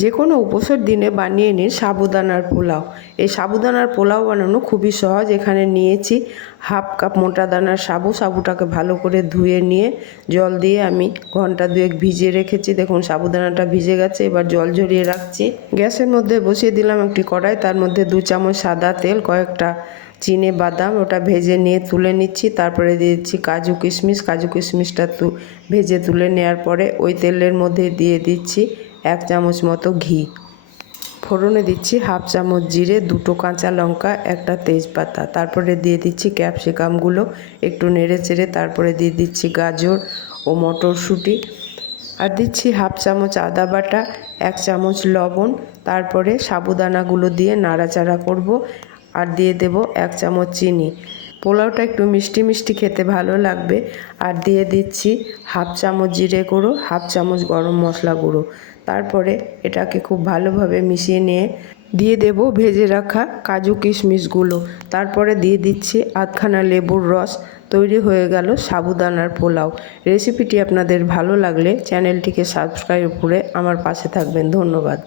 যে কোনো উপোসের দিনে বানিয়ে নিন সাবুদানার পোলাও। এই সাবুদানার পোলাও বানানো খুবই সহজ। এখানে নিয়েছি হাফ কাপ মোটা দানার সাবুটাকে ভালো করে ধুয়ে নিয়ে জল দিয়ে আমি ঘন্টা দুয়েক ভিজিয়ে রেখেছি। দেখুন সাবুদানাটা ভিজে গেছে, এবার জল ঝরিয়ে রাখছি। গ্যাসের মধ্যে বসিয়ে দিলাম একটি কড়াই, তার মধ্যে 2 চামচ সাদা তেল, কয়েকটা চিনে বাদাম ওটা ভেজে নিয়ে তুলে নিচ্ছি। তারপরে দিয়ে দিচ্ছি কাজু কিশমিশটা ভেজে তুলে নেওয়ার পরে ওই তেলের মধ্যে দিয়ে দিচ্ছি 1 চামচ মতো ঘি। ফোড়নে দিচ্ছি হাফ চামচ জিরে, 2টো কাঁচা লঙ্কা, একটা তেজপাতা। তারপরে দিয়ে দিচ্ছি ক্যাপসিকামগুলো একটু নেড়ে চেড়ে। তারপরে দিয়ে দিচ্ছি গাজর ও মটরশুঁটি, আর দিচ্ছি হাফ চামচ আদা বাটা, 1 চামচ লবণ। তারপরে সাবুদানাগুলো দিয়ে নাড়াচাড়া করব, আর দিয়ে দেব 1 চামচ চিনি। পোলাওটা একটু মিষ্টি মিষ্টি খেতে ভালো লাগবে। আর দিয়ে দিচ্ছি হাফ চামচ জিরে গুঁড়ো, হাফ চামচ গরম মশলা গুঁড়ো। তারপরে এটাকে খুব ভালোভাবে মিশিয়ে নিয়ে দিয়ে দেব ভেজে রাখা কাজু কিশমিশগুলো। তারপরে দিয়ে দিচ্ছি আধখানা লেবুর রস। তৈরি হয়ে গেল সাবুদানার পোলাও। রেসিপিটি আপনাদের ভালো লাগলে চ্যানেলটিকে সাবস্ক্রাইব করে আমার পাশে থাকবেন। ধন্যবাদ।